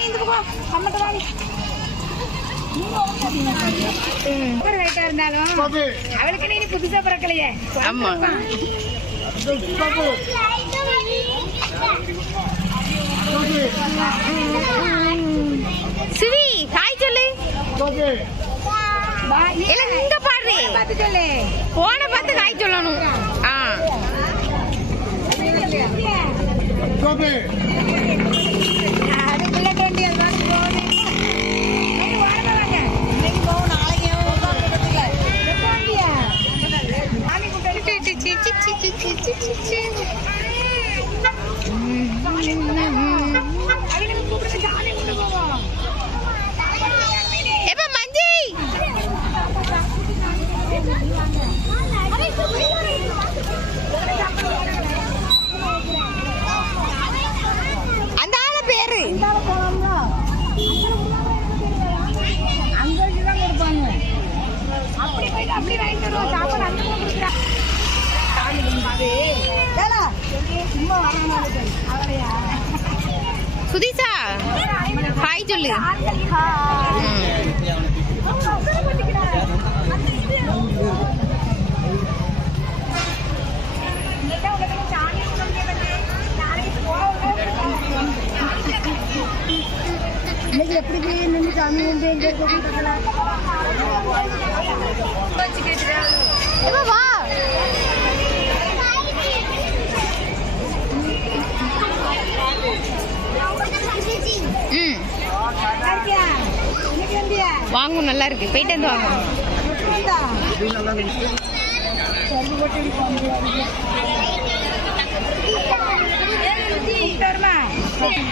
ராணி இந்த பக்கம் அம்மட்ட இருந்தாலும் அவளுக்கு நீ புதுசா பிறக்கலையே ஆமா. சிவி ஹாய் சொல்லு இல்ல இங்க பாரு பார்த்து சொல்லு போன பார்த்து ஹாய் சொல்லணும் ஆ அப்படி வாங்கிட்டு வருவோம். சுதீஷா ஹாய் சொல்லு ம். இன்னைக்கு எப்படி போய் நின்று சாமி வந்து எங்க எப்ப வா வாங்கும் நல்லா இருக்கு போயிட்டு வந்து வாங்க வந்தா சரி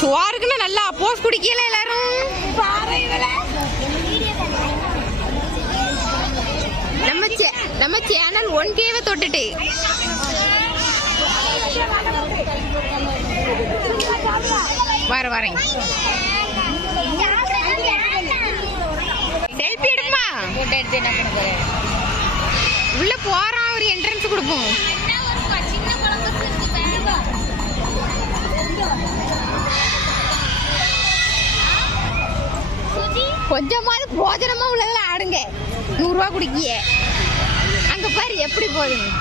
சுவாருக்குன்னு நல்லா போஸ் குடிக்கல எல்லாரும். நம்ம சே- நம்ம சேனல் ஒன் கேவை தொட்டுட்டு. வர வரேன். செல்ஃபி எடுப்பா. உள்ள போறான் ஒரு என்ட்ரன்ஸ் கொடுப்போம். கொஞ்சமாவது போஜனமா உள்ளதில் ஆடுங்க. நூறுரூவா குடிக்கிய. அங்கே பாரு எப்படி போகுதுன்னு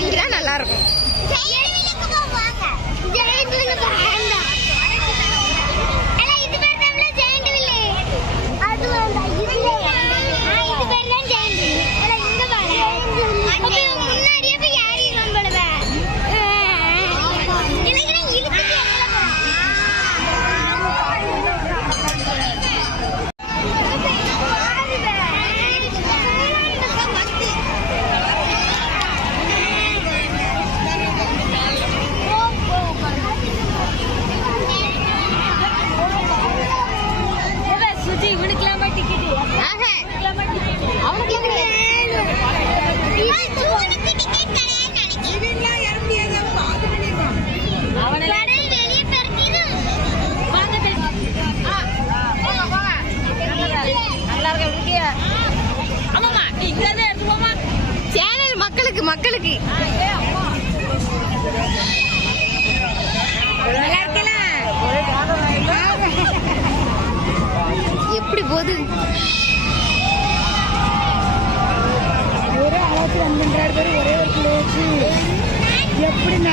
இதுக்கு நல்லா இருக்கும். எப்படி நான்